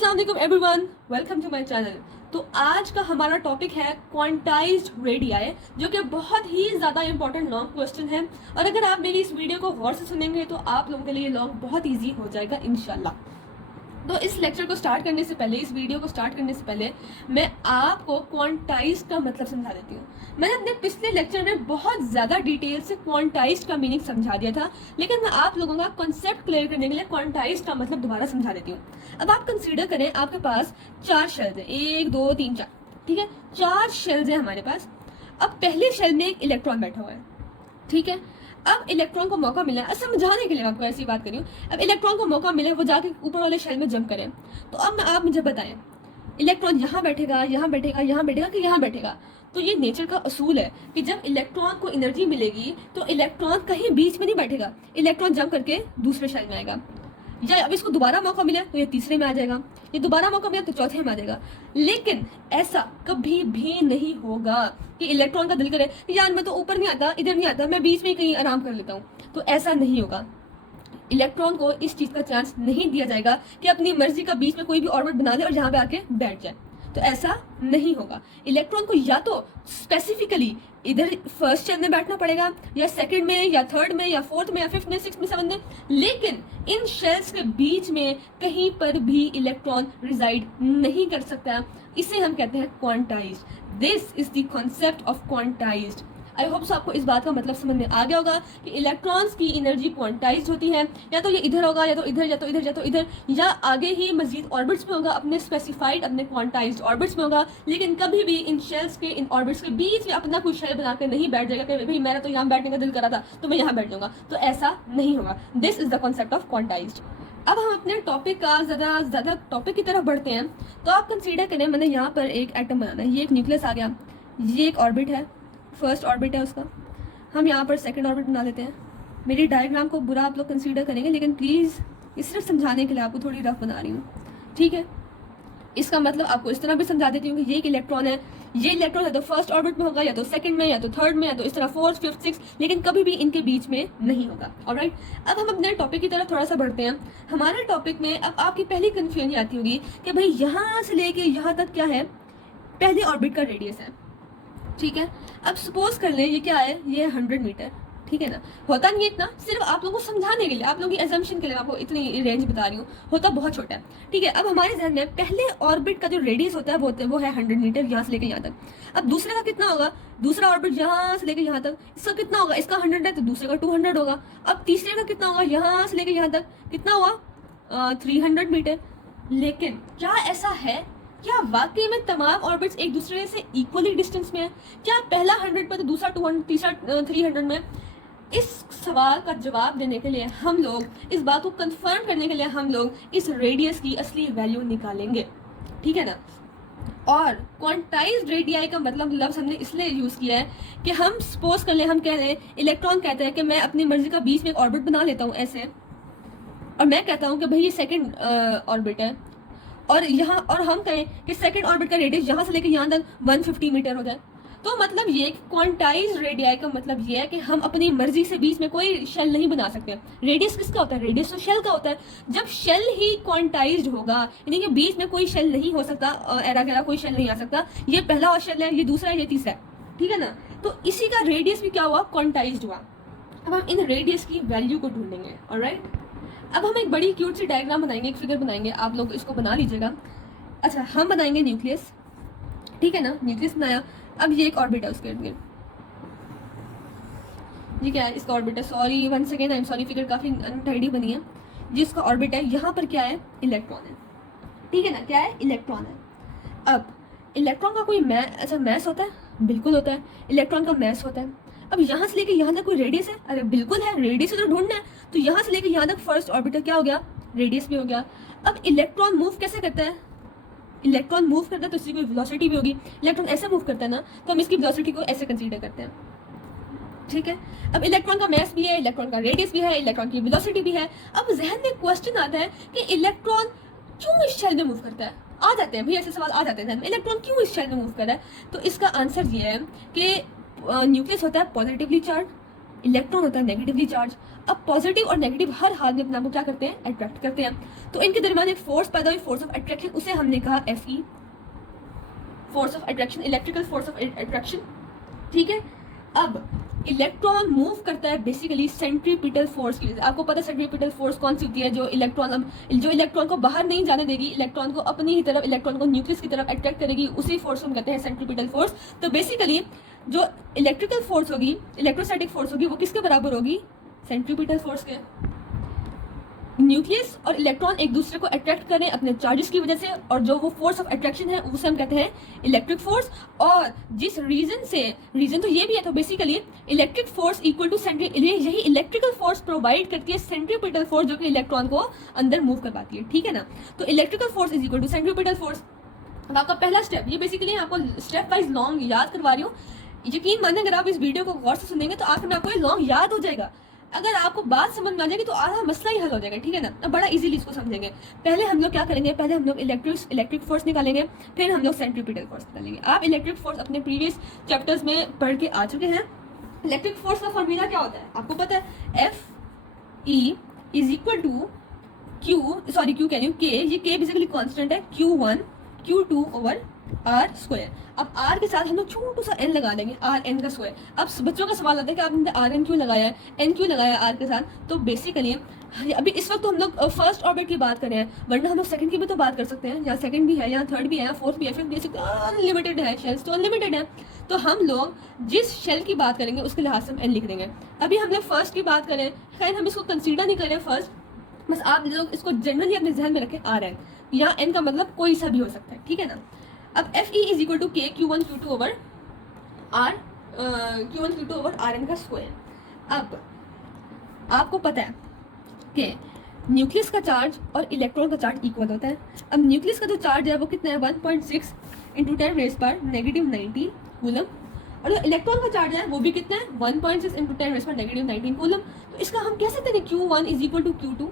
अस्सलाम वालेकुम everyone, welcome to my channel. तो आज का हमारा टॉपिक है क्वांटाइज्ड रेडियाई, जो कि बहुत ही ज़्यादा इंपॉर्टेंट लॉन्ग क्वेश्चन है। और अगर आप मेरी इस वीडियो को गौर से सुनेंगे तो आप लोगों के लिए लॉन्ग बहुत ईजी हो जाएगा इंशाल्लाह। तो इस लेक्चर को स्टार्ट करने से पहले, इस वीडियो को स्टार्ट करने से पहले मैं आपको क्वांटाइज्ड का मतलब समझा देती हूँ। मैंने अपने पिछले लेक्चर में बहुत ज़्यादा डिटेल से क्वांटाइज्ड का मीनिंग समझा दिया था, लेकिन मैं आप लोगों का कॉन्सेप्ट क्लियर करने के लिए क्वांटाइज्ड का मतलब दोबारा समझा देती हूँ। अब आप कंसीडर करें, आपके पास 4 शेल्स हैं, 1 2 3 4, ठीक है, 4 शेल्स हैं हमारे पास। अब पहले शेल में एक इलेक्ट्रॉन बैठा हुआ है, ठीक है। अब इलेक्ट्रॉन को मौका मिला है, समझाने के लिए आपको ऐसी बात करी हूँ। अब इलेक्ट्रॉन को मौका मिला है वो जाके ऊपर वाले शेल में जंप करें। तो अब आप मुझे बताएं, इलेक्ट्रॉन यहाँ बैठेगा, यहाँ बैठेगा, यहाँ बैठेगा कि यहाँ बैठेगा? तो ये नेचर का असूल है कि जब इलेक्ट्रॉन को एनर्जी मिलेगी तो इलेक्ट्रॉन कहीं बीच में नहीं बैठेगा, इलेक्ट्रॉन जंप करके दूसरे शेल में आएगा। या अब इसको दोबारा मौका मिला तो ये तीसरे में आ जाएगा, ये दोबारा मौका मिला तो चौथे में आ जाएगा। लेकिन ऐसा कभी भी नहीं होगा कि इलेक्ट्रॉन का दिल करे यार मैं तो ऊपर नहीं आता, इधर नहीं आता, मैं बीच में कहीं आराम कर लेता हूँ। तो ऐसा नहीं होगा। इलेक्ट्रॉन को इस चीज़ का चांस नहीं दिया जाएगा कि अपनी मर्जी का बीच में कोई भी ऑर्बिट बना ले और यहाँ पे आके बैठ जाए। तो ऐसा नहीं होगा। इलेक्ट्रॉन को या तो स्पेसिफिकली इधर फर्स्ट शेल में बैठना पड़ेगा, या सेकंड में, या थर्ड में, या फोर्थ में, या फिफ्थ में, सिक्स में, सेवन में। लेकिन इन शेल्स के बीच में कहीं पर भी इलेक्ट्रॉन रिजाइड नहीं कर सकता। इसे हम कहते हैं quantized. This is the concept of quantized. I hope so आपको इस बात का मतलब समझ में आ गया होगा कि इलेक्ट्रॉन्स की एनर्जी क्वांटाइज्ड होती है। या तो ये इधर होगा, या तो इधर, या तो इधर, या तो इधर, या आगे ही मजीद ऑर्बिट्स में होगा, अपने स्पेसिफाइड, अपने क्वांटाइज्ड ऑर्बिट्स में होगा। लेकिन कभी भी इन शेल्स के, इन ऑर्बिट्स के बीच में अपना कुछ शेल बना के नहीं बैठ जाएगा कि भाई मेरा तो यहाँ बैठने का दिल करा था तो मैं यहाँ बैठ जाऊंगा। तो ऐसा नहीं होगा। This is the concept of quantized. अब हम अपने टॉपिक का ज़्यादा टॉपिक की तरफ बढ़ते हैं। तो आप कंसीडर करें, मैंने यहाँ पर एक एटम बनाना है, ये एक न्यूक्लियस आ गया, ये एक ऑर्बिट है, फर्स्ट ऑर्बिट है उसका। हम यहाँ पर सेकंड ऑर्बिट बना लेते हैं। मेरी डायग्राम को बुरा आप लोग कंसीडर करेंगे, लेकिन प्लीज़ ये सिर्फ समझाने के लिए आपको थोड़ी रफ बना रही हूँ, ठीक है। इसका मतलब आपको इस तरह भी समझा देती हूँ कि ये एक इलेक्ट्रॉन है, ये इलेक्ट्रॉन है तो फर्स्ट ऑर्बिट में होगा, या तो सेकंड में, या तो थर्ड में, या तो इस तरह फोर्थ, फिफ्थ, सिक्स, लेकिन कभी भी इनके बीच में नहीं होगा। ऑलराइट, अब हम अपने टॉपिक की तरफ थोड़ा सा बढ़ते हैं। हमारे टॉपिक में अब आपकी पहली कन्फ्यूजन आती होगी कि भाई यहाँ से लेके यहाँ तक क्या है, पहले ऑर्बिट का रेडियस है, ठीक है। अब सपोज कर लें ये क्या है, ये 100 मीटर, ठीक है ना। होता नहीं है इतना, सिर्फ आप लोगों को समझाने के लिए, आप लोगों की एजम्पशन के लिए आपको इतनी रेंज बता रही हूँ, होता बहुत छोटा है, ठीक है। अब हमारे ध्यान में पहले ऑर्बिट का जो रेडियस होता है वो है 100 मीटर, यहाँ से लेकर यहाँ तक। अब दूसरे का कितना होगा, दूसरा ऑर्बिट यहाँ से लेकर यहाँ तक, इसका कितना होगा, इसका 100 है तो दूसरे का 200 होगा। अब तीसरे का कितना होगा, यहाँ से लेकर यहाँ तक कितना हुआ, 300 मीटर। लेकिन क्या ऐसा है, क्या वाकई में तमाम ऑर्बिट्स एक दूसरे से इक्वली डिस्टेंस में है? क्या पहला 100 पर तो दूसरा 200, तीसरा 300 में? इस सवाल का जवाब देने के लिए हम लोग, इस बात को कंफर्म करने के लिए हम लोग इस रेडियस की असली वैल्यू निकालेंगे, ठीक है ना। और क्वांटाइज्ड रेडियाई का मतलब लफ्ज़ हमने इसलिए यूज़ किया है कि हम सपोज कर ले, हम कह रहे हैं, इलेक्ट्रॉन कहते हैं कि मैं अपनी मर्जी का बीच में एक ऑर्बिट बना लेता हूँ ऐसे, और मैं कहता हूँ कि भाई ये सेकेंड ऑर्बिट है, और यहाँ, और हम कहें कि सेकंड ऑर्बिट का रेडियस यहाँ से लेकर यहाँ तक 150 मीटर हो जाए। तो मतलब ये क्वांटाइज्ड रेडियाई का मतलब ये है कि हम अपनी मर्जी से बीच में कोई शेल नहीं बना सकते। रेडियस किसका होता है, रेडियस तो शेल का होता है। जब शेल ही क्वांटाइज्ड होगा, यानी कि बीच में कोई शेल नहीं हो सकता, एरा गैरा कोई शेल नहीं आ सकता। ये पहला शेल है, ये दूसरा है, ये तीसरा है, ठीक है ना। तो इसी का रेडियस भी क्या हुआ, क्वांटाइज्ड हुआ। अब हम इन रेडियस की वैल्यू को ढूंढेंगे, ऑलराइट। अब हम एक बड़ी क्यूट सी डायग्राम बनाएंगे, एक फिगर बनाएंगे, आप लोग इसको बना लीजिएगा। अच्छा, हम बनाएंगे न्यूक्लियस, ठीक है ना। न्यूक्लियस बनाया, अब ये एक ऑर्बिट है उसके इर्द गिर्द, ये क्या है, इसका ऑर्बिट है, sorry one second, I am sorry, figure काफ़ी अनटाइडी बनी है। जिसका ऑर्बिट है, यहाँ पर क्या है, इलेक्ट्रॉन है, ठीक है ना, क्या है, इलेक्ट्रॉन है। अब इलेक्ट्रॉन का कोई मैस होता है, बिल्कुल होता है, इलेक्ट्रॉन का मैस होता है। अब यहाँ से लेके यहाँ तक कोई रेडियस है, अरे बिल्कुल है, रेडियस तो ढूंढना है। तो यहाँ से लेके यहाँ तक फर्स्ट ऑर्बिटर क्या हो गया, रेडियस भी हो गया। अब इलेक्ट्रॉन मूव कैसे करता है, इलेक्ट्रॉन मूव करता है तो इसकी कोई वेलोसिटी भी होगी। इलेक्ट्रॉन ऐसे मूव करता है ना, तो हम इसकी वेलोसिटी को ऐसे कंसीडर करते हैं, ठीक है। अब इलेक्ट्रॉन का मैस भी है, इलेक्ट्रॉन का रेडियस भी है, इलेक्ट्रॉन की वेलोसिटी भी है। अब जहन में क्वेश्चन आता है कि इलेक्ट्रॉन क्यों इस शेल में मूव करता है। आ जाते हैं भाई ऐसे सवाल आ जाते हैं, इलेक्ट्रॉन क्यों इस शेल में मूव कर रहा है। तो इसका आंसर ये है कि न्यूक्लियस होता है पॉजिटिवली चार्ज, इलेक्ट्रॉन होता है नेगेटिवली चार्ज। अब पॉजिटिव और नेगेटिव हर हाल में अपने आप को क्या करते हैं, अट्रैक्ट करते हैं। तो इनके दरमियान एक फोर्स पैदा हुई, फोर्स ऑफ अट्रैक्शन, उसे हमने कहा Fe, force of attraction, electrical force of attraction. ठीक है, अब इलेक्ट्रॉन मूव करता है बेसिकली सेंट्रीपिटल फोर्स की वजह से। आपको पता है सेंट्रीपिटल फोर्स कौन सी होती है, जो इलेक्ट्रॉन को बाहर नहीं जाने देगी, इलेक्ट्रॉन को अपनी ही तरफ, इलेक्ट्रॉन को न्यूक्लियस की तरफ अट्रैक्ट करेगी, उसी फोर्स को हम कहते हैं सेंट्रीपिटल फोर्स। तो बेसिकली जो इलेक्ट्रिकल फोर्स होगी, इलेक्ट्रोस्टैटिक फोर्स होगी, वो किसके बराबर होगी, सेंट्रीपिटल फोर्स के। न्यूक्लियस और इलेक्ट्रॉन एक दूसरे को अट्रैक्ट करें अपने चार्जेस की वजह से, और जो वो फोर्स ऑफ अट्रैक्शन है उसे हम कहते हैं इलेक्ट्रिक फोर्स। और जिस रीजन तो ये भी है, तो basically electric force equal to यही इलेक्ट्रिकल फोर्स प्रोवाइड करती है सेंट्रीपिटल फोर्स, जो कि इलेक्ट्रॉन को अंदर मूव करवाती है। ठीक है ना, तो electrical force is equal to centripetal force. अब आपका पहला स्टेप, ये बेसिकली आपको स्टेप वाइज लॉन्ग याद करवा रही हूँ। यकीन माने अगर आप इस वीडियो को गौर से सुनेंगे तो आखिर में आपको ये लॉन्ग याद हो जाएगा। अगर आपको बात समझ में आ जाएगी तो आधा मसला ही हल हो जाएगा। ठीक है ना, अब बड़ा इजीली इसको समझेंगे। पहले हम लोग क्या करेंगे, पहले हम लोग इलेक्ट्रिक फोर्स निकालेंगे, फिर हम लोग सेंट्रीपिटल फोर्स निकालेंगे। आप इलेक्ट्रिक फोर्स अपने प्रीवियस चैप्टर्स में पढ़ के आ चुके हैं। इलेक्ट्रिक फोर्स का फॉर्मूला क्या होता है आपको पता है, Fe is equal to Q कह रही हूँ, के, ये के बेसिकली कॉन्स्टेंट है, Q1 Q2 over R square. अब आर के साथ हम लोग छोटू सा एन लगा देंगे, आर एन का स्क्वायर। अब बच्चों का सवाल आता है कि आपने आर एन क्यों लगाया है, एन क्यों लगाया आर के साथ। तो बेसिकली अभी इस वक्त तो हम लोग फर्स्ट ऑर्बिट की बात कर रहे हैं, वरना हम लोग सेकंड की भी तो बात कर सकते हैं। यहाँ सेकंड भी है, यहाँ थर्ड भी है, फोर्थ भी है, फिफ्थ भी है, अनलिमिटेड है, शेल्स तो अनलिमिटेड है। तो हम लोग जिस शेल की बात करेंगे उसके लिहाज से हम एन लिख देंगे। अभी हम लोग फर्स्ट की बात करें, खैर हम इसको कंसीडर नहीं करें फर्स्ट, बस आप लोग इसको जनरली अपने जहन में रखें, आर एन, यहाँ एन का मतलब कोई सा भी हो सकता है। ठीक है ना, अब Fe इज इक्वल टू के Q1 Q2 over are N का स्क्वायर। अब आपको पता है कि न्यूक्लियस का चार्ज और इलेक्ट्रॉन का चार्ज इक्वल होता है। अब न्यूक्लियस का जो चार्ज है वो कितना है, 1.6 इंटू 10 रेज़ पर नेगेटिव 90 कूलम, और जो इलेक्ट्रॉन का चार्ज है वो भी कितना है, 1.6 इंटू 10 रेज़ पर नेगेटिव 19 कूलम। तो इसका हम कह सकते हैं Q1 is equal to Q2।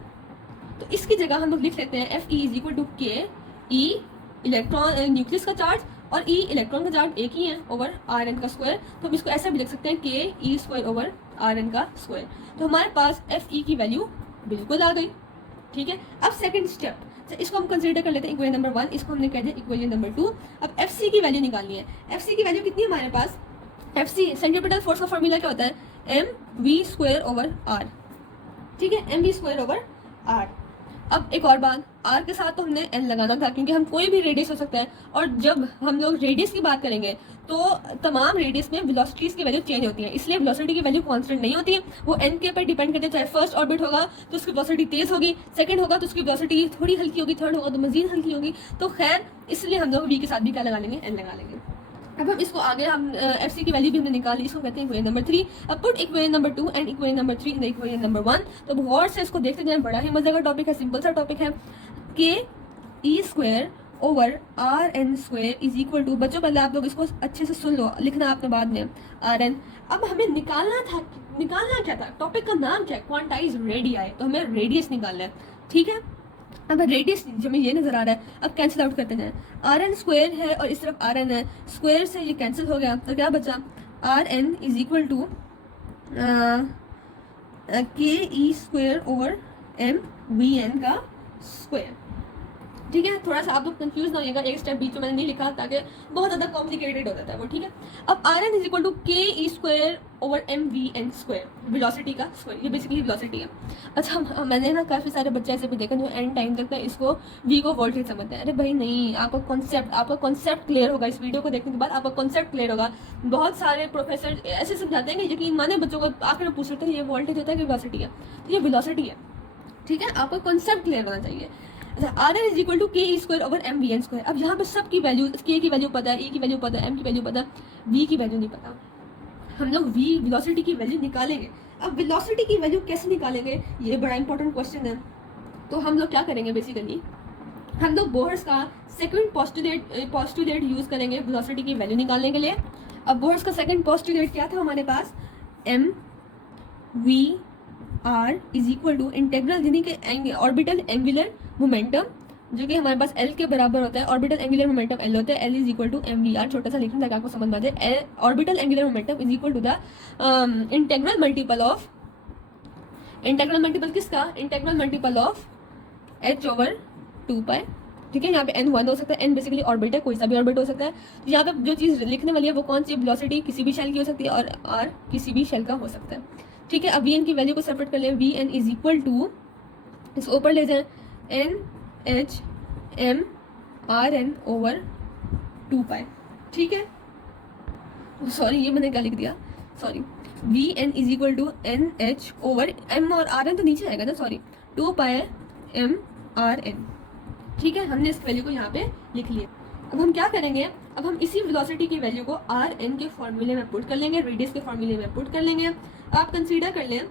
तो इसकी जगह हम लोग लिख लेते हैं Fe is equal to k E electron nucleus का चार्ज और ई इलेक्ट्रॉन का चार्ज एक ही है ओवर आर एन का स्क्वायर। तो हम इसको ऐसा भी लिख सकते हैं के e square over are N का स्क्वायर। तो हमारे पास एफ ई की वैल्यू बिल्कुल आ गई। ठीक है, अब सेकंड स्टेप, तो इसको हम कंसीडर कर लेते हैं इक्वेशन नंबर 1, इसको हमने कह दिया इक्वेशन नंबर 2। अब एफ सी की वैल्यू निकालनी है। एफ सी की वैल्यू कितनी है हमारे पास, एफ सी सेंट्रीपिटल फोर्स का फॉर्मूला क्या होता है, M V square over R. ठीक है, M V square over R. अब एक और बात, आर के साथ तो हमने एन लगाना था क्योंकि हम कोई भी रेडियस हो सकता है, और जब हम लोग रेडियस की बात करेंगे तो तमाम रेडियस में वेलोसिटीज की वैल्यू चेंज होती है, इसलिए वेलोसिटी की वैल्यू कांस्टेंट नहीं होती है, वो एन के पर डिपेंड करते हैं। चाहे फर्स्ट ऑर्बिट होगा तो उसकी वेलोसिटी तेज होगी, सेकंड होगा तो उसकी वेलोसिटी थोड़ी हल्की होगी, थर्ड होगा तो मजीद हल्की होगी। तो खैर इसलिए हम लोग वी के साथ भी क्या लगा लेंगे, एन लगा लेंगे। अब हम इसको आगे हम एफ सी की वैल्यू भी हमने निकाली, इसको कहते हैं इक्वेशन नंबर 3। अब put equation number 2 and equation number 3 in the equation number 1। तो गौर से इसको देखते जाएं, बड़ा ही मजे का टॉपिक है, सिंपल सा टॉपिक है। K e square over are n square is equal to, बच्चों पहले आप लोग इसको अच्छे से सुन लो, लिखना आपने बाद में, आर एन। अब हमें निकालना क्या था, टॉपिक का नाम क्या है, क्वांटाइज रेडियाई, तो हमें रेडियस निकालना है। ठीक है, अब रेडियस जो हमें ये नजर आ रहा है, अब कैंसिल आउट करते हैं। आर एन स्क्वायर है और इस तरफ आर एन है, स्क्वायर से ये कैंसिल हो गया, तो क्या बचा, r n is equal to k e square over m v n का स्क्वायर। ठीक है, थोड़ा सा आप लोग कंफ्यूज ना होइएगा, एक स्टेप बीच में मैंने नहीं लिखा ताकि बहुत ज़्यादा कॉम्प्लिकेटेड हो जाता है वो। ठीक है, अब r n is equal to k e square over m v n square, velocity का स्क्वायर, ये बेसिकली वेलोसिटी है। अच्छा, मैंने ना काफ़ी सारे बच्चे ऐसे भी देखा जो एंड टाइम तक ना इसको वी को वोल्टेज समझते हैं। अरे भाई नहीं, आपका कॉन्सेप्ट क्लियर होगा, इस वीडियो को देखने के बाद आपका कॉन्सेप्ट क्लियर होगा। बहुत सारे प्रोफेसर ऐसे समझाते हैं कि यकीन माने बच्चों को आखिर में पूछ लेते हैं ये वोल्टेज होता है कि वेलोसिटी है, तो ये वेलोसिटी है। ठीक है, आपका कॉन्सेप्ट क्लियर होना चाहिए। R n is equal to k e square over m v n square. अब यहाँ पर सबकी वैल्यू, के की वैल्यू पता है, ई की वैल्यू पता है, एम की वैल्यू पता है, वी की वैल्यू नहीं पता। हम लोग वी वेलोसिटी की वैल्यू निकालेंगे। अब वेलोसिटी की वैल्यू कैसे निकालेंगे, ये बड़ा इंपॉर्टेंट क्वेश्चन है। तो हम लोग क्या करेंगे, बेसिकली हम लोग बोहर्स का सेकंड पोस्टुलेट यूज़ करेंगे वेलोसिटी की वैल्यू निकालने के लिए। अब बोहर्स का सेकंड पोस्टुलेट क्या था हमारे पास, m v r is equal to integral यानी कि ऑर्बिटल एंगुलर मोमेंटम जो कि हमारे पास L के बराबर होता है। ऑर्बिटल एंगुलर मोमेंटम L होता है, L is equal to mvr। छोटा सा लिखने ताकि आपको समझ में आ जाए। Orbital angular momentum is equal to the integral multiple किसका, integral multiple of h/2 pi. ठीक है, यहाँ पे n 1 हो सकता है, n बेसिकली ऑर्बिट है, कोई सा भी ऑर्बिट हो सकता है। तो यहाँ पे जो चीज़ लिखने वाली है वो कौन सी, वेलोसिटी किसी भी शेल की हो सकती है और r किसी भी शेल का हो सकता है। ठीक है, अब vn की वैल्यू को सेपरेट कर लें। vn इज इक्वल टू, इसको ऊपर ले जाएं, NHM/2 पाई। ठीक है, सॉरी ये मैंने क्या लिख दिया, sorry. vn is equal to NH over m और rn तो नीचे आएगा ना, सॉरी, 2 पाई mRn। ठीक है, हमने इस वैल्यू को यहाँ पे लिख लिया। अब हम क्या करेंगे, अब हम इसी वेलोसिटी की वैल्यू को Rn के फॉर्मूले में पुट कर लेंगे, रेडियस के फॉर्मूले में पुट कर लेंगे। आप कंसीडर कर लें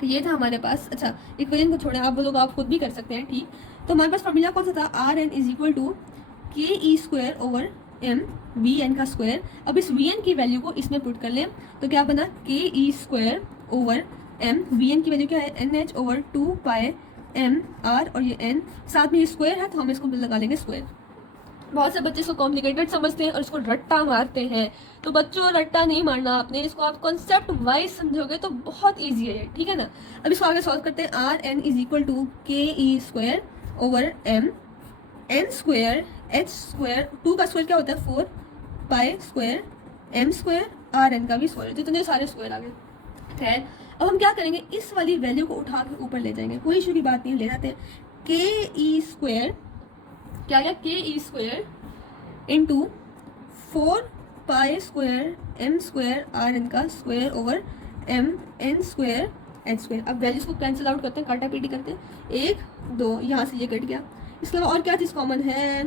कि ये था हमारे पास, अच्छा इक्वेशन को छोड़े, आप वो लोग आप खुद भी कर सकते हैं। ठीक, तो हमारे पास फॉर्मूला कौन सा था, Rn is equal to ke² over m vn का स्क्वायर। अब इस vn की वैल्यू को इसमें पुट कर लें तो क्या बना, ke² ओवर m, vn की वैल्यू क्या है, NH/2 पाई mr, और ये n साथ में ये स्क्वायर है तो हम इसको लगा लेंगे स्क्वायर। बहुत से बच्चे इसको कॉम्प्लिकेटेड समझते हैं और इसको रट्टा मारते हैं। तो बच्चों रट्टा नहीं मारना आपने, इसको आप कॉन्सेप्ट वाइज समझोगे तो बहुत ईजी है ये। ठीक है ना, अब इसको आगे सॉल्व करते हैं। Rn is equal to ke² over m n² h², 2 का स्क्वायर क्या होता है 4 पाई स्क्वायर m², Rn का भी स्क्वायर, जितने सारे स्क्वायर आ गए। खैर, अब हम क्या करेंगे, इस वाली वैल्यू को उठा के ऊपर ले जाएंगे, कोई इशू की बात नहीं, ले जाते हैं। ke² क्या गया, ke² into 4 pi square m² Rn का स्क्वायर ओवर m n² h²। अब वैल्यूज को कैंसिल आउट करते हैं, काटा पीटी करते हैं, 1 2, यहाँ से ये कट गया। इसके अलावा और क्या चीज़ कॉमन है,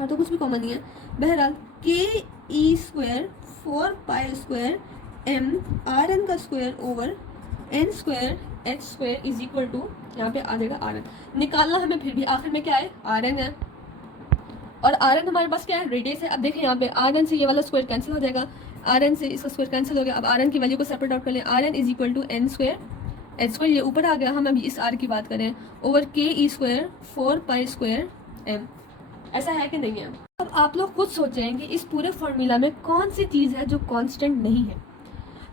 और तो कुछ भी कॉमन नहीं है। बहरहाल ke² 4 pi square m Rn का स्क्वायर over n² h² is equal to, यहाँ पे आ जाएगा Rn। निकालना हमें फिर भी आखिर में क्या है, Rn है, और Rn हमारे पास क्या है, रेडियस है। अब देखें यहाँ पे Rn से ये वाला स्क्वायर कैंसिल हो जाएगा, Rn से इसका स्क्वायर कैंसिल हो गया। अब Rn की वैल्यू को सेपरेट आउट कर लें, Rn is equal to n² h² ये ऊपर आ गया। हम अभी इस r की बात करें, over ke² 4 pi square m। ऐसा है कि नहीं है। अब आप लोग खुद सोचें कि इस पूरे फॉर्मूला में कौन सी चीज़ है जो कांस्टेंट नहीं है।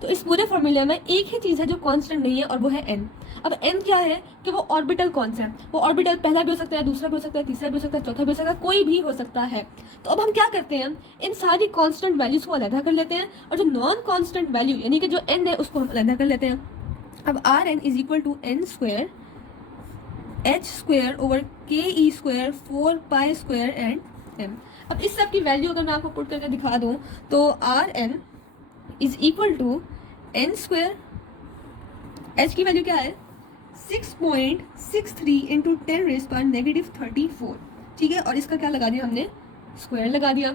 तो इस पूरे फॉर्मूला में एक ही चीज़ है जो कांस्टेंट नहीं है और वो है n। अब n क्या है कि वो ऑर्बिटल कौन सा है, वो ऑर्बिटल पहला भी हो सकता है, दूसरा भी हो सकता है, तीसरा भी हो सकता है, चौथा भी हो सकता है, कोई भी हो सकता है। तो अब हम क्या करते हैं, इन सारी कांस्टेंट वैल्यूज को अलग कर लेते हैं और जो नॉन कांस्टेंट वैल्यू यानी कि जो n है उसको हम अलग कर लेते हैं। अब Rn is equal to n² h² over ke² 4 pi square and m। अब इस सब की वैल्यू अगर मैं आपको पुट करके दिखा दूं तो Rn is equal to n², h की वैल्यू क्या है 6.63 इंटू 10⁻⁻34। ठीक है, और इसका क्या लगा दिया हमने, स्क्वायर लगा दिया।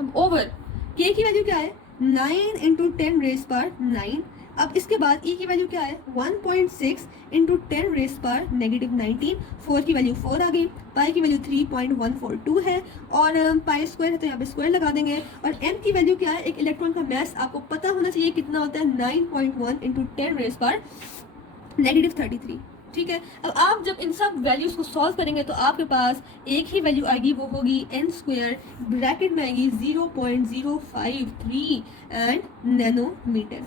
अब ओवर k की वैल्यू क्या है 9 इंटू 10⁻⁹। अब इसके बाद e की वैल्यू क्या है 1.6 इंटू 10⁻⁻19। 4 की वैल्यू 4 आ गई, पाई की वैल्यू 3.142 है और पाई स्क्वायर है तो यहाँ पे स्क्वायर लगा देंगे। और m की वैल्यू क्या है, एक इलेक्ट्रॉन का मास आपको पता होना चाहिए कितना होता है 9.1 इंटू 10⁻⁻33। ठीक है, अब आप जब इन सब वैल्यूज को सॉल्व करेंगे तो आपके पास एक ही वैल्यू आएगी, वो होगी n² ब्रैकेट में आएगी 0.053 एंड नैनोमीटर।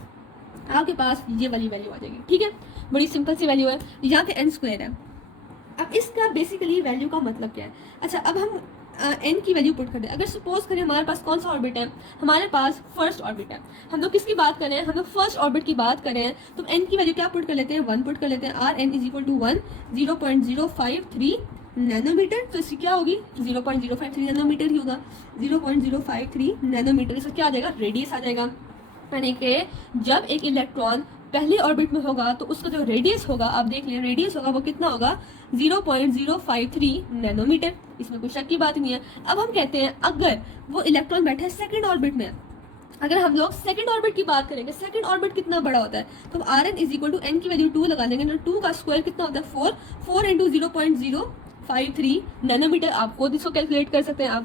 आपके पास ये वाली वैल्यू आ जाएगी। ठीक है, बड़ी सिंपल सी वैल्यू है, यहाँ पे n² है। अब इसका बेसिकली वैल्यू का मतलब क्या है, अच्छा अब हम n की वैल्यू पुट कर दें। अगर सपोज करें हमारे पास कौन सा ऑर्बिट है, हमारे पास फर्स्ट ऑर्बिट है। हम लोग किसकी बात करें, हम लोग फर्स्ट ऑर्बिट की बात करें तो n की वैल्यू क्या पुट कर लेते हैं, 1 पुट कर लेते हैं। Rn is equal to 1 0.053 nanometre. तो इसकी क्या होगी 0.053 नैनोमीटर ही होगा, 0.053 नैनोमीटर। इसका क्या आ जाएगा, रेडियस आ जाएगा। यानी कि जब एक इलेक्ट्रॉन पहले ऑर्बिट में होगा तो उसका जो रेडियस होगा, आप देख लें रेडियस होगा वो कितना होगा 0.053 नैनोमीटर। इसमें कोई शक की बात नहीं है। अब हम कहते हैं अगर वो इलेक्ट्रॉन बैठा है सेकंड ऑर्बिट में, अगर हम लोग सेकंड ऑर्बिट की बात करेंगे, सेकंड ऑर्बिट कितना बड़ा होता है, तो Rn is equal to n की वैल्यू 2 लगा देंगे तो 2 का स्क्वायर कितना होता है 4 इंटू 0.053 0.053 नैनोमीटर। आप खुद इसको कैलकुलेट कर सकते हैं, आप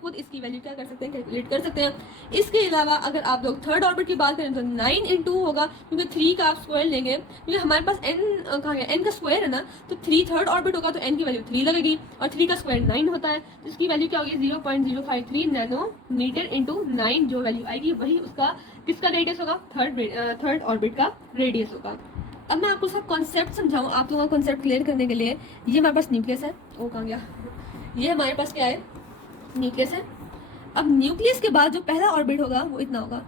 खुद इसकी वैल्यू क्या कर सकते हैं, कैलकुलेट कर सकते हैं। इसके अलावा अगर आप लोग थर्ड ऑर्बिट की बात करें तो 9 × होगा, क्योंकि 3 का आप स्क्वायर लेंगे, क्योंकि हमारे पास n कहाँ गया, n का स्क्वायर है ना, तो 3 थर्ड ऑर्बिट होगा तो n की वैल्यू 3 लगेगी, और 3 का स्क्वायर 9 होता है, तो इसकी वैल्यू क्या होगी 0.053 नैनोमीटर × 9 जो वैल्यू आएगी वही उसका किसका रेडियस होगा, थर्ड ऑर्बिट का रेडियस होगा। अब मैं आपको उसका कॉन्सेप्ट समझाऊं आप लोगों का कॉन्सेप्ट क्लियर करने के लिए। ये हमारे पास न्यूक्लियस है, वो कहाँ गया, ये हमारे पास क्या है, न्यूक्लियस है। अब न्यूक्लियस के बाद जो पहला ऑर्बिट होगा वो इतना होगा,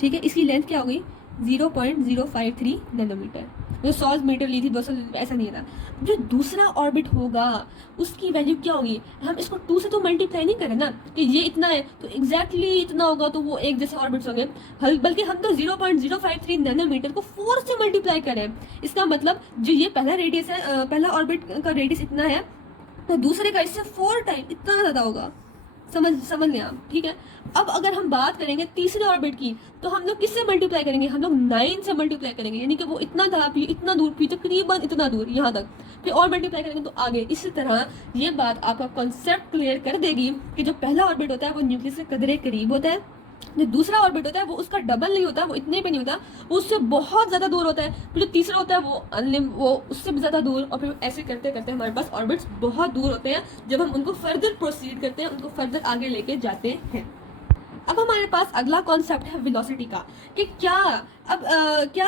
ठीक है। इसकी लेंथ क्या होगी 0.053 नैनोमीटर। जो 100 मीटर ली थी 200 ऐसा नहीं था। जो दूसरा ऑर्बिट होगा उसकी वैल्यू क्या होगी, हम इसको 2 से तो मल्टीप्लाई नहीं करें ना कि ये इतना है तो एग्जैक्टली इतना होगा तो वो एक जैसे ऑर्बिट्स होंगे, बल्कि हम तो 0.053 नैनोमीटर को 4 से मल्टीप्लाई करें। इसका मतलब जो ये पहला रेडियस है, पहला ऑर्बिट का रेडियस इतना है, तो दूसरे का इससे 4 टाइम इतना ज़्यादा होगा। समझ गए आप, ठीक है। अब अगर हम बात करेंगे तीसरे ऑर्बिट की, तो हम लोग किससे मल्टीप्लाई करेंगे, हम लोग 9 से मल्टीप्लाई करेंगे, यानी कि वो इतना था इतना दूर, फिर तकरीबन इतना दूर यहाँ तक, फिर और मल्टीप्लाई करेंगे तो आगे। इसी तरह ये बात आपका कॉन्सेप्ट क्लियर कर देगी कि जो पहला ऑर्बिट होता है वो न्यूक्लियस के कदरे करीब होता है, जो दूसरा ऑर्बिट होता है वो उसका डबल नहीं होता, वो इतने पे नहीं होता, वो उससे बहुत ज़्यादा दूर होता है, फिर जो तीसरा होता है वो उससे भी ज़्यादा दूर, और फिर ऐसे करते करते हमारे पास ऑर्बिट्स बहुत दूर होते हैं जब हम उनको फर्दर प्रोसीड करते हैं, उनको फर्दर आगे लेके जाते हैं। अब हमारे पास अगला कॉन्सेप्ट है वेलोसिटी का, कि क्या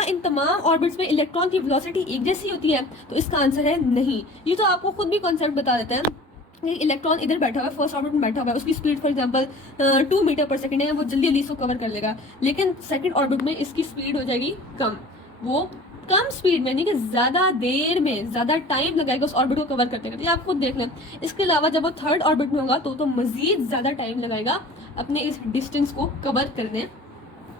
इन तमाम ऑर्बिट्स में इलेक्ट्रॉन की वेलोसिटी एक जैसी होती है, तो इसका आंसर है नहीं। ये तो आपको खुद भी कॉन्सेप्ट बता देते हैं। इलेक्ट्रॉन इधर बैठा हुआ है, फर्स्ट ऑर्बिट में बैठा हुआ है, उसकी स्पीड फॉर एग्जांपल 2 मीटर पर सेकंड है, वो जल्दी जल्दी इसको कवर कर लेगा, लेकिन सेकंड ऑर्बिट में इसकी स्पीड हो जाएगी कम, वो कम स्पीड में, नहीं कि ज़्यादा देर में, ज़्यादा टाइम लगाएगा उस ऑर्बिट को कवर करते करते, आप खुद देख लें। इसके अलावा जब वो थर्ड ऑर्बिट में होगा तो मज़ीद ज़्यादा टाइम लगाएगा अपने इस डिस्टेंस को कवर करने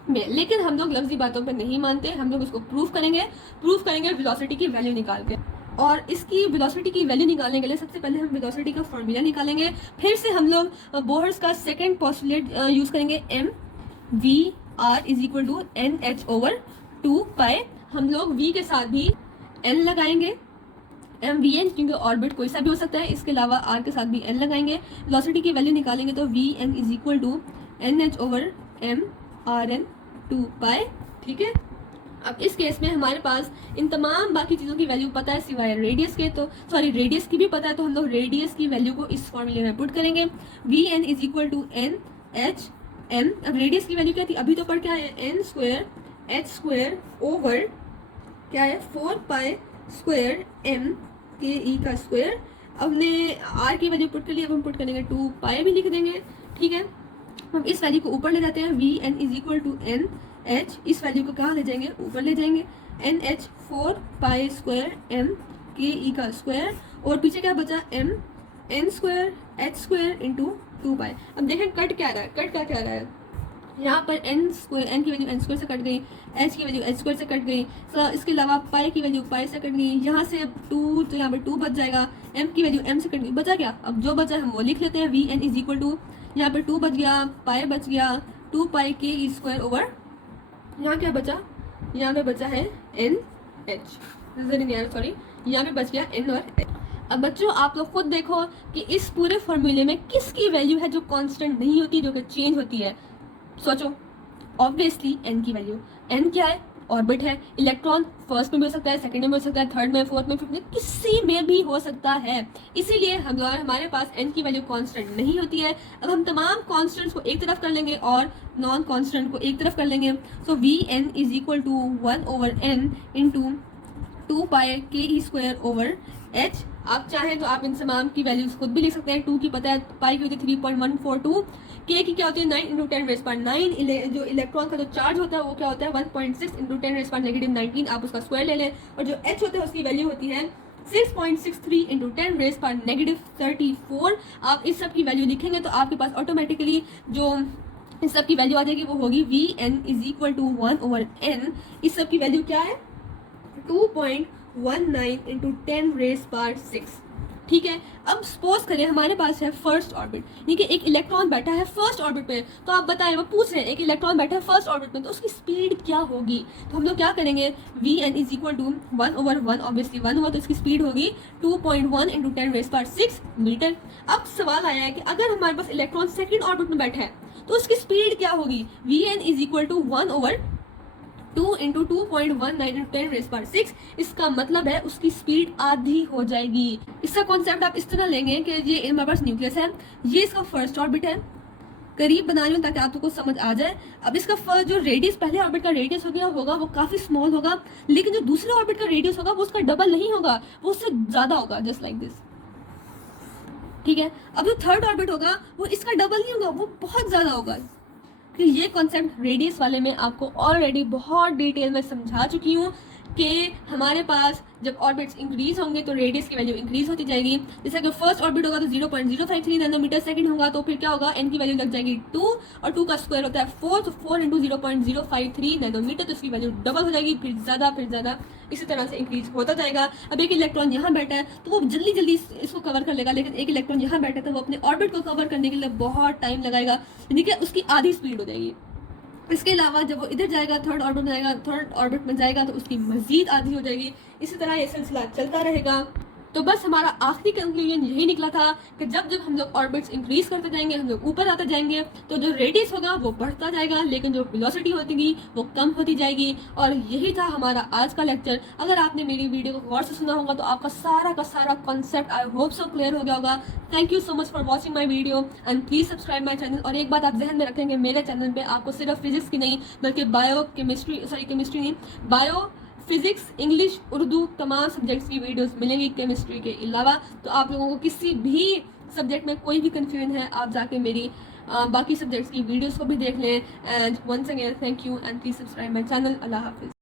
में। लेकिन हम लोग लफ्जी बातों पर नहीं मानते, हम लोग उसको प्रूफ करेंगे वेलोसिटी की वैल्यू निकाल के। और इसकी वेलोसिटी की वैल्यू निकालने के लिए सबसे पहले हम वेलोसिटी का फॉर्मूला निकालेंगे, फिर से हम लोग बोहर्स का सेकंड पोस्टुलेट यूज़ करेंगे, mv/r = nh/2π। हम लोग v के साथ भी n लगाएंगे, mvn, क्योंकि ऑर्बिट कोई सा भी हो सकता है, इसके अलावा r के साथ भी n लगाएंगे। वेलोसिटी की वैल्यू निकालेंगे तो vn = nh/m/2π, ठीक है। अब इस केस में हमारे पास इन तमाम बाकी चीज़ों की वैल्यू पता है सिवाय रेडियस के, तो रेडियस की भी पता है, तो हम लोग रेडियस की वैल्यू को इस फॉर्मूले में पुट करेंगे, vn = nhm। अब रेडियस की वैल्यू क्या थी, अभी तो पढ़ के आए, n² h² क्या है 4π² m के e का स्क्वायर। अब ने r की वैल्यू पुट कर ली, अब हम पुट करेंगे 2π भी लिख देंगे, ठीक है। हम इस वैल्यू को ऊपर ले जाते हैं, vn = nh, इस वैल्यू को कहाँ ले जाएंगे, ऊपर ले जाएंगे, nh 4π² m के e का स्क्वायर, और पीछे क्या बचा n² h² × 2π। अब देखें कट क्या रहा है, कट क्या रहा है, यहाँ पर n की वैल्यू n² से कट गई, h की वैल्यू h² से कट गई, इसके अलावा पाई की वैल्यू पाई से कट गई, यहाँ से 2 तो यहाँ पर 2 बच जाएगा, m की वैल्यू m से कट गई, बचा क्या, अब जो बचा हम वो लिख लेते हैं, vn = यहाँ पर 2 बच गया, पाई बच गया, 2π के e², यहाँ क्या बचा, यहाँ पे बचा है NH, सॉरी, यहाँ पे बच गया N और H। अब बच्चों आप लोग खुद देखो कि इस पूरे फॉर्मूले में किसकी वैल्यू है जो कांस्टेंट नहीं होती, जो कि चेंज होती है। सोचो, ऑब्वियसली N की वैल्यू, N क्या है, ऑर्बिट है, इलेक्ट्रॉन फर्स्ट में भी हो सकता है, सेकंड में भी हो सकता है, थर्ड में, फोर्थ में, फिफ्थ में, किसी में भी हो सकता है, इसीलिए हमारे पास n की वैल्यू कांस्टेंट नहीं होती है। अब हम तमाम कांस्टेंट्स को एक तरफ कर लेंगे और नॉन कांस्टेंट को एक तरफ कर लेंगे, सो vn = 1/n × 2π के e² h। आप चाहें तो आप इन तमाम की वैल्यूज खुद भी लिख सकते हैं, 2 की पता है, पाई की होती है 3.142, के की क्या होती है 9 × 10⁻⁹, जो इलेक्ट्रॉन का जो चार्ज होता है वो क्या होता है 1.6 × 10⁻⁻19, आप उसका स्क्वायर ले लें, और जो h होता है उसकी वैल्यू होती है 6.63 × 10⁻34। आप इस सब की वैल्यू लिखेंगे तो आपके पास ऑटोमेटिकली जो इस सब की वैल्यू आ जाएगी वो होगी vn = 1/n। इस सब की वैल्यू क्या है 2.19 × 10⁻6, ठीक है। अब सपोज करें हमारे पास है फर्स्ट ऑर्बिट, ठीक है, एक इलेक्ट्रॉन बैठा है फर्स्ट ऑर्बिट पे। तो आप बताएं, वो पूछ रहे हैं एक इलेक्ट्रॉन बैठा है फर्स्ट ऑर्बिट में तो उसकी स्पीड क्या होगी। तो हम लोग क्या करेंगे, V N is equal to 1/1, obviously 1 हुआ तो इसकी स्पीड होगी 2.1 × 10⁻⁶ मीटर। अब सवाल आया है कि अगर हमारे पास इलेक्ट्रॉन सेकेंड ऑर्बिट में बैठा है तो उसकी स्पीड क्या होगी। V N is equal to 1/2 × 2.19 × 10⁻⁶। इसका मतलब है उसकी स्पीड आधी हो जाएगी। इसका कॉन्सेप्ट आप इस तरह लेंगे कि ये हमारे पास न्यूक्लियस है, ये इसका फर्स्ट ऑर्बिट है, करीब बना रही हूँ ताकि आपको समझ आ जाए। अब इसका फर्स्ट जो रेडियस पहले ऑर्बिट का रेडियस होगा वो काफी स्मॉल होगा, लेकिन जो दूसरे ऑर्बिट का रेडियस होगा वो उसका डबल नहीं होगा, वो उससे ज्यादा होगा, जस्ट लाइक दिस, ठीक है। अब जो थर्ड ऑर्बिट होगा वो इसका डबल नहीं होगा, वो बहुत ज्यादा होगा। कि ये कॉन्सेप्ट रेडियस वाले में आपको ऑलरेडी बहुत डिटेल में समझा चुकी हूँ कि हमारे पास जब ऑर्बिट्स इंक्रीज होंगे तो रेडियस की वैल्यू इंक्रीज होती जाएगी। जैसे अगर फर्स्ट ऑर्बिट होगा तो 0.053 नैनोमीटर सेकंड होगा तो फिर क्या होगा, एन की वैल्यू लग जाएगी 2 और 2 का स्क्वायर होता है 4, तो 4 × 0.053 नैनोमीटर, तो इसकी वैल्यू डबल हो जाएगी, फिर ज़्यादा इसी तरह से इंक्रीज होता जाएगा। अब एक इलेक्ट्रॉन यहाँ बैठा है तो वो जल्दी इसको कवर कर लेगा, लेकिन एक इलेक्ट्रॉन यहाँ बैठा है तो वो अपने ऑर्बिट को कवर करने के लिए बहुत टाइम लगाएगा, यानी कि उसकी आधी स्पीड हो जाएगी। इसके अलावा जब वो इधर जाएगा थर्ड ऑर्बिट में जाएगा तो उसकी मजीद आधी हो जाएगी। इसी तरह ये सिलसिला चलता रहेगा। तो बस हमारा आखिरी कंक्लूजन यही निकला था कि जब हम लोग ऑर्बिट्स इंक्रीज करते जाएंगे, हम लोग ऊपर आते जाएंगे, तो जो रेडियस होगा वो बढ़ता जाएगा, लेकिन जो वेलोसिटी होती वो कम होती जाएगी। और यही था हमारा आज का लेक्चर। अगर आपने मेरी वीडियो को गौर से सुना होगा तो आपका सारा का सारा concept I hope so clear हो गया होगा। Thank you so much for watching my video and please subscribe my channel. और एक बात आप जहन में रखेंगे, मेरे चैनल पर आपको सिर्फ फिजिक्स की नहीं बल्कि केमिस्ट्री नहीं, बायो, फिजिक्स, इंग्लिश, उर्दू तमाम सब्जेक्ट्स की वीडियोस मिलेंगी केमिस्ट्री के अलावा। तो आप लोगों को किसी भी सब्जेक्ट में कोई भी कंफ्यूजन है आप जाके मेरी बाकी सब्जेक्ट्स की वीडियोस को भी देख लें। And once again thank you and please subscribe my channel. अल्लाह हाफिज़।